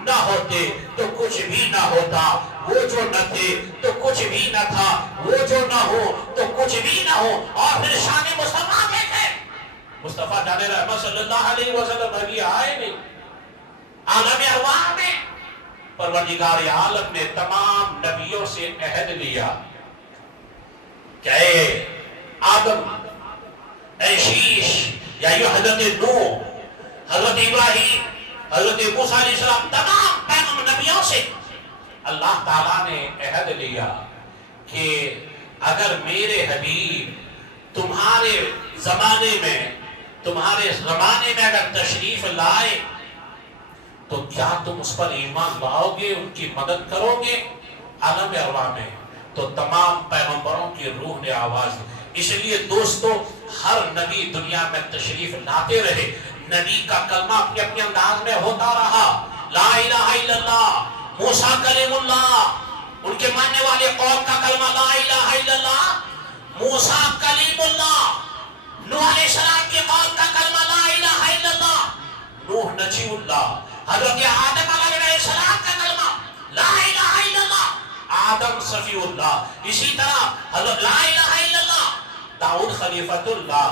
نہ ہوتے تو کچھ بھی نہ ہوتا، وہ جو نہ تھے تو کچھ بھی نہ تھا، وہ جو نہ ہو تو کچھ بھی نہ ہو. اور پھر شان مصطفیٰ دیکھے، مصطفیٰ جان رحمت صلی اللہ علیہ وسلم ابھی آئے نہیں. عالم ارواح میں پروردگار عالم نے تمام نبیوں سے عہد لیا کہ اے آدم، اے شیش، یا یہ حضرت نوح، حضرت ابراہیم، حضرت موسیٰ علیہ السلام، تمام پیغام نبیوں سے اللہ تعالیٰ نے عہد لیا کہ اگر میرے حبیب تمہارے زمانے میں اگر تشریف لائے تو کیا تم اس پر ایمان لاؤ گے، ان کی مدد کرو گے؟ عالم ارواح میں تو تمام پیغمبروں کی روح نے آواز دی. اس لیے دوستو ہر نبی دنیا میں تشریف لاتے رہے، نبی کا کلمہ اپنے اپنے انداز میں ہوتا رہا. لا الہ الا اللہ، موسیٰ کلیم اللہ، ان کے ماننے والے قوم کا کلمہ لا الہ الا اللہ، موسیٰ کلیم اللہ. نوح علیہ السلام کی قوم کا کلمہ لا الہ الا اللہ، نوح نجی اللہ. حضرت آدم علیہ السلام کا کلمہ لا الہ الا اللہ، آدم صفی اللہ. اسی طرح حضرت لا الہ الا اللہ، داؤد خلیفۃ اللہ،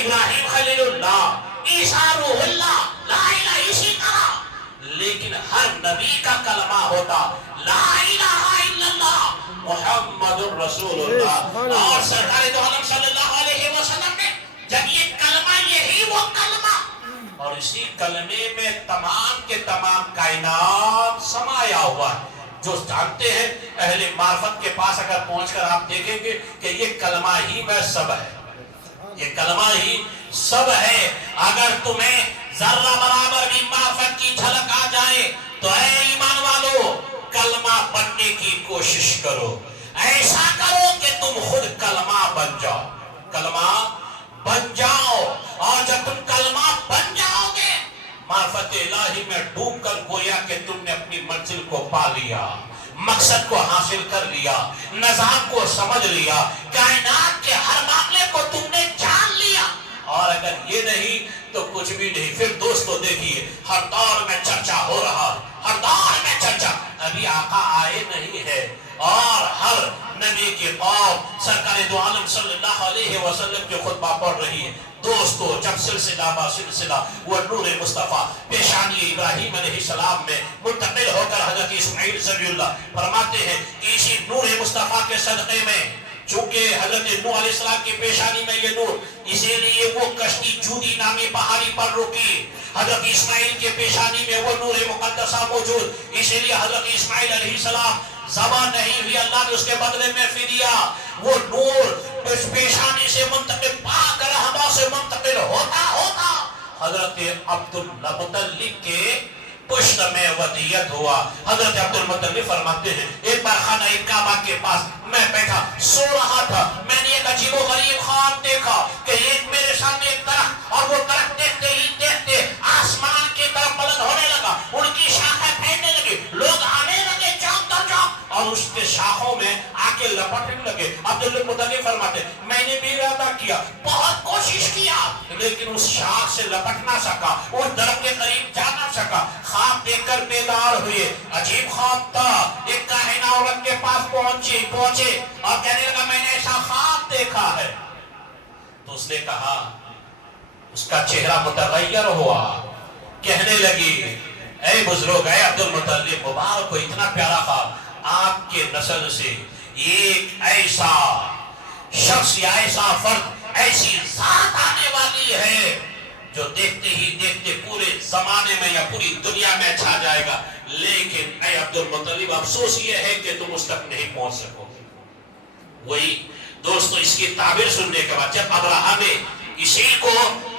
ابراہیم خلیل اللہ، عیسیٰ روح اللہ، لا الہ. اسی طرح لیکن ہر نبی کا کلمہ ہوتا لا الہ الا اللہ محمد الرسول اللہ. اور سرکار دو عالم صلی اللہ علیہ وسلم نے جب یہ کلمہ، یہی وہ کلمہ، اور اسی کلمے میں تمام کے تمام کائنات سمایا ہوا ہے. جو جانتے ہیں اہل معرفت کے پاس اگر پہنچ کر آپ دیکھیں گے کہ یہ کلمہ ہی میں سب ہے، یہ کلمہ ہی سب ہے. اگر تمہیں ذرہ برابر بھی معرفت کی جھلک آ جائے تو اے ایمان والو کلمہ بننے کی کوشش کرو. ایسا کرو کہ تم خود کلمہ بن جاؤ، کلمہ بن جاؤ. اور جب تم کلمہ بن جاؤ گے معرفت الہی میں ڈوب کر گویا کہ تم نے اپنی منزل کو پا لیا، مقصد کو حاصل کر لیا، نظام کو سمجھ لیا، کائنات کے ہر معاملے کو تم نے جان لیا. اور اگر یہ نہیں تو کچھ بھی نہیں. پھر دوستو دیکھیے ہر دور میں چرچا ہو رہا ہے، ہر دور میں چرچا. ابھی آقا آئے نہیں ہے اور ہر نبی کی قوم سرکار دو عالم صلی اللہ علیہ وسلم کے خطبہ پڑھ رہی ہے. دوستو جب سلسلہ با سلسلہ وہ نور مصطفیٰ پیشانی ابراہیم علیہ السلام میں منتقل ہو کر حضرت اسماعیل ذبیح اللہ فرماتے ہیں کہ اسی نور مصطفیٰ کے صدقے میں، چونکہ حضرت نوح علیہ السلام کی پیشانی میں یہ نور، اسی لیے وہ کشتی جودی نامی پہاڑی پر رکی. حضرت اسماعیل کے پیشانی میں وہ نور مقدسہ موجود، اسی لیے حضرت اسماعیل علیہ السلام زبان نہیں ہوئی، اللہ نے اس کے بدلے میں فدیہ. وہ نور اس پیشانی سے منتقل، پاک رہبہ سے منتقل ہوتا ہوتا حضرت عبدالمطلب کے پشت میں ودیت ہوا. حضرت عبدالمطلب فرماتے ہیں ایک بار خانہ کعبہ کے پاس میں بیٹھا سو رہا تھا، میں نے ایک عجیب و غریب خواب دیکھا کہ ایک میرے سامنے ایک درخت، اور وہ درخت دیکھتے ہی دیکھتے آسمان کی طرف بلند ہونے لگا، ان کی شاخیں پھیلنے لگی، لوگ آنے لگے چاند در چاند اور اس کے شاخوں میں آ کے لپٹنے لگے. عبدالمطلب فرماتے میں نے بھی ارادہ کیا، بہت کوشش کیا، لیکن اس شاخ سے لپٹ نہ سکا، اس درخت کے قریب جا نہ سکا. خواب دیکھ کر بیدار ہوئے، عجیب خواب تھا. ایک کاہنہ عورت کے پاس پہنچے اور کہنے لگا میں نے ایسا خواب دیکھا ہے. تو اس نے کہا، اس کا چہرہ متغیر ہوا، کہنے لگی اے بزرگ، اے عبدالمطلب مبارک کو اتنا پیارا خواب، آپ کے نسل سے ایک ایسا شخص یا ایسا فرد، ایسی ذات آنے والی ہے جو دیکھتے ہی دیکھتے پورے زمانے میں یا پوری دنیا میں چھا جائے گا. لیکن اے عبد المطلب افسوس یہ ہے کہ تم اس تک نہیں پہنچ سکو گے. وہی دوستو اس کی تعبیر سننے کے بعد جب ابراہیم نے اسی کو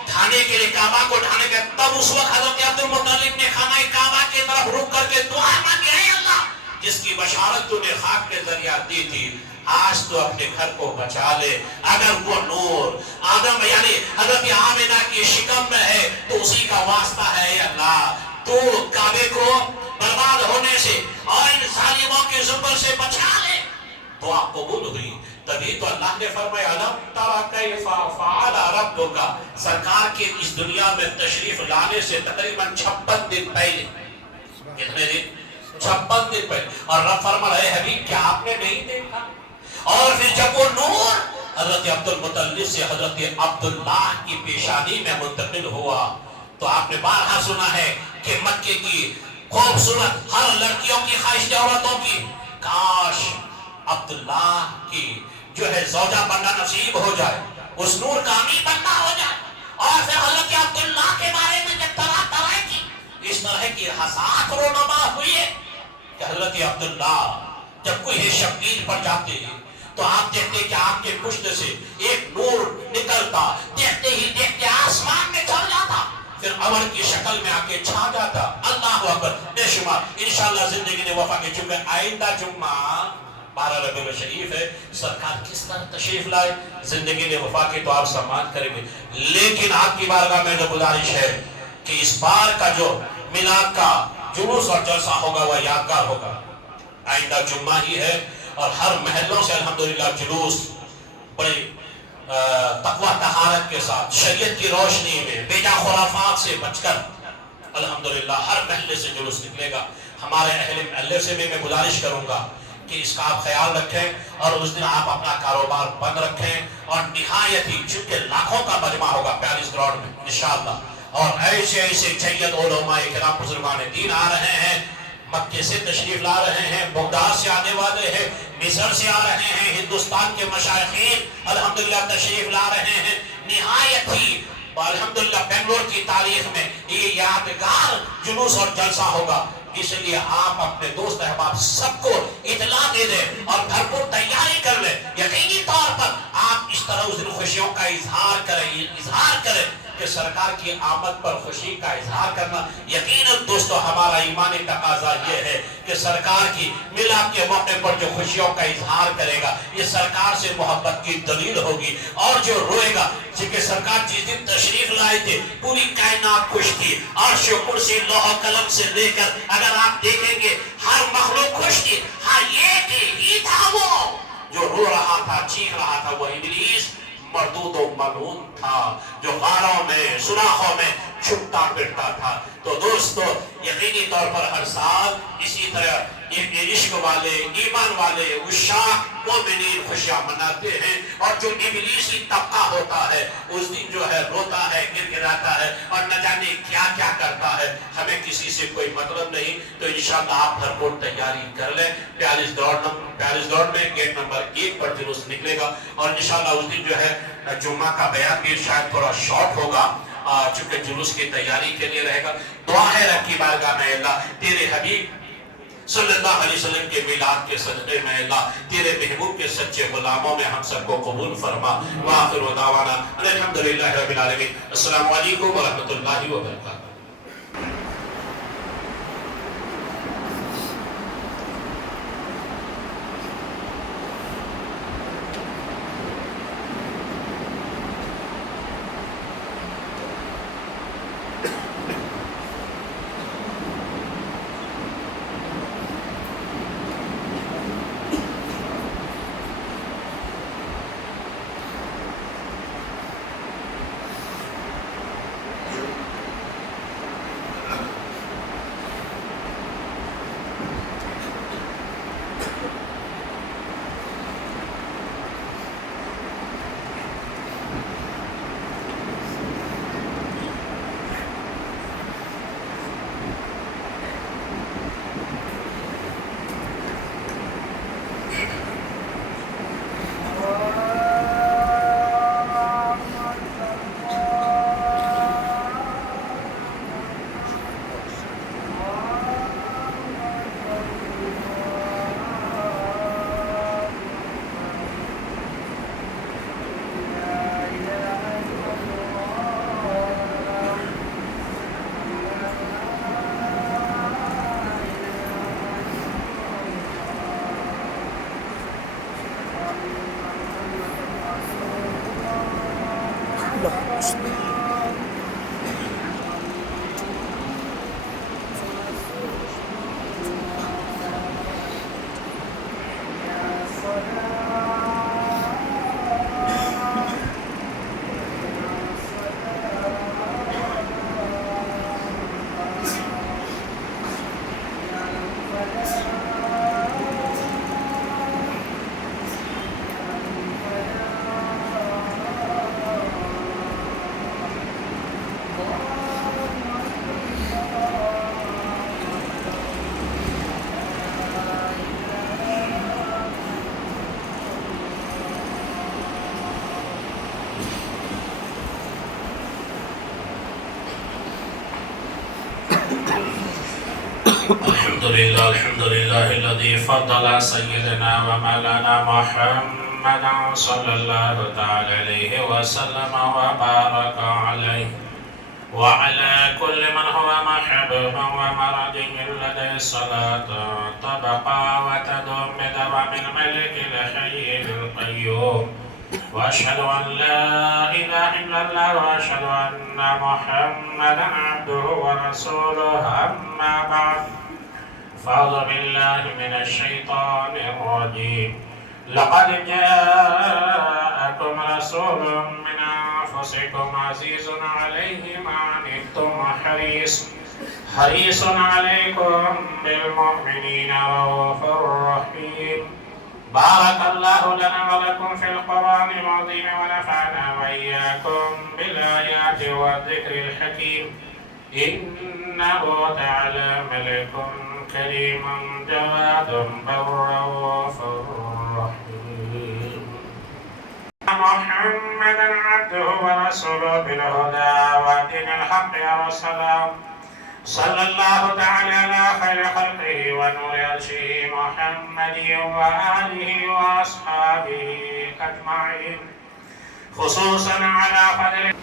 ڈھانے کے لیے کعبہ کو ڈھانے کے تب اس وقت حضرت عبد المطلب نے خانہ کعبہ کی طرف رک کر کے دعا مانگی اے اللہ جس کی بشارت تو نے خاک کے ذریعہ دی تھی آج تو اپنے گھر کو بچا لے. اگر وہ نور آدم یعنی حضرت آمنہ کی شکم میں ہے تو اسی کا واسطہ ہے اے اللہ تو کعبے کو برباد ہونے سے اور ان ظالموں کے زبر سے بچا لے. دعا قبول ہوئی. تبھی تو اللہ نے فرمایا الم تری کیف فعل ربک سرکار کے اس دنیا میں تشریف لانے سے تقریباً 56 دن پہلے. کتنے دن؟ 56 دن پہلے. اور رب فرمایا اے حبیب کیا آپ نے نہیں دیکھا؟ اور پھر جب وہ نور حضرت عبد المطلب سے حضرت عبداللہ کی پیشانی میں منتقل ہوا تو آپ نے بارہا سنا ہے کہ مکے کی خوبصورت ہر لڑکیوں کی خواہش عورتوں کی کاش عبداللہ کی جو ہے زوجہ بننا نصیب ہو جائے اس نور کا امین بننا ہو جائے. اور پھر حضرت عبداللہ کے بارے میں جب طرح کی اس طرح کی حسات رونما ہوئی ہے کہ حضرت عبداللہ جب کوئی شبیر پر جاتے ہیں تو آپ دیکھتے کہ آپ کے پشت سے ایک نور نکلتا دیکھتے ہی دیکھتے آسمان میں چل جاتا پھر عمر کی شکل میں آ کے چھا جاتا. اللہ اکبر بے شمار. انشاءاللہ زندگی نے وفا کے چونکہ آئندہ جمعہ 12 ربیع شریف ہے سرکار کس طرح تشریف لائے زندگی نے وفا کے تو آپ سمان کریں گے. لیکن آپ کی بارگاہ میں جو گزارش ہے کہ اس بار کا جو میلاد کا جلوس اور جلسہ ہوگا وہ یادگار ہوگا. آئندہ جمعہ ہی ہے اور ہر محلوں سے الحمدللہ جلوس بڑے تقوی طہارت کے ساتھ شریعت کی روشنی میں بیجا خرافات سے بچ کر الحمدللہ ہر محلے سے جلوس نکلے گا. ہمارے اہل محلے سے بھی میں گزارش کروں گا کہ اس کا آپ خیال رکھیں اور اس دن آپ اپنا کاروبار بند رکھیں اور نہایت ہی چونکہ لاکھوں کا مجمع ہوگا 42 گراؤنڈ میں انشاءاللہ اور ایسے جید علماء کرام بزرگان دین آ رہے ہیں مکے سے تشریف لا رہے ہیں بغداد سے آنے والے ہیں مصر سے آ رہے ہیں ہندوستان کے مشائخین الحمدللہ تشریف لا رہے ہیں. نہایت ہی الحمدللہ بنگلور کی تاریخ میں یہ یادگار جلوس اور جلسہ ہوگا. اس لیے آپ اپنے دوست احباب سب کو اطلاع دے دیں اور بھرپور تیاری کر لیں. یقینی طور پر آپ اس طرح اس دن خوشیوں کا اظہار کریں کہ سرکار کی آمد پر خوشی کا اظہار کرنا یقیناً دوستو ہمارا ایمانی تقاضا یہ ہے کہ سرکار کی میلاد کے موقع پر جو خوشیوں کا اظہار کرے گا یہ سرکار سے محبت کی دلیل ہوگی. اور جو روئے گا چونکہ سرکار جس دن تشریف لائے تھے پوری کائنات خوش تھی عرش و کرسی لوح و قلم سے لے کر اگر آپ دیکھیں گے ہر مخلوق خوش تھی. ہاں یہ کہ ہی تھا وہ جو رو رہا تھا چیخ رہا تھا وہ ابلیس مردود و ملعون تھا جو غاروں میں سوراخوں میں چھپتا پھرتا تھا. تو دوستو یقینی طور پر ہر سال اسی طرح عشق والے ایمان والے عشاق مومنین خوشیاں مناتے ہیں اور جو ابلیسی طبقہ ہوتا ہے اس دن جو ہے روتا ہے گڑگڑاتا ہے اور نہ جانے کیا کیا کرتا ہے. ہمیں کسی سے کوئی مطلب نہیں. تو انشاءاللہ آپ بھرپور تیاری کر لیں. 42 گراؤنڈ میں گیٹ نمبر 1 پر جلوس نکلے گا اور انشاءاللہ اس دن جو ہے جمعہ کا بیان بھی شاید تھوڑا شارٹ ہوگا چونکہ جلوس کی تیاری کے لیے رہے گا. دعا ہے رب کی بارگاہ میں اللہ تیرے حبیب صلی اللہ علیہ وسلم کے میلاد کے صدقے میں اللہ تیرے محبوب کے سچے غلاموں میں ہم سب کو قبول فرما. وآخر دعوانا الحمدللہ رب العالمین. السلام علیکم ورحمۃ اللہ وبرکاتہ. الله. الحمد لله الذي فضل سيدنا ومولانا محمدا صلى الله تعالى عليه وسلم وبارك عليه وعلى كل من هو محبوب ومرضي لدى الصلاة تبقى وتدوم بدوام الملك الحي القيوم وأشهد أن لا إله إلا الله وأشهد أن محمدا عبده ورسوله أما بعد فأعوذ بالله من الشيطان الرجيم لقد جاءكم رسول من أنفسكم عزيز عليه ما عنتم حريص عليكم بالمؤمنين رؤوف رحيم بارك الله لنا ولكم في القرآن العظيم ونفعنا وإياكم بالآيات والذكر الحكيم إنه تعالى ملك كريم جواد بر رؤوف رحيم محمدا عبده ورسوله بالهدى ودين الحق أرسله صلى الله تعالى على خير خلقه ونور عرشه محمد وآله وأصحابه أجمعين خصوصا على قدر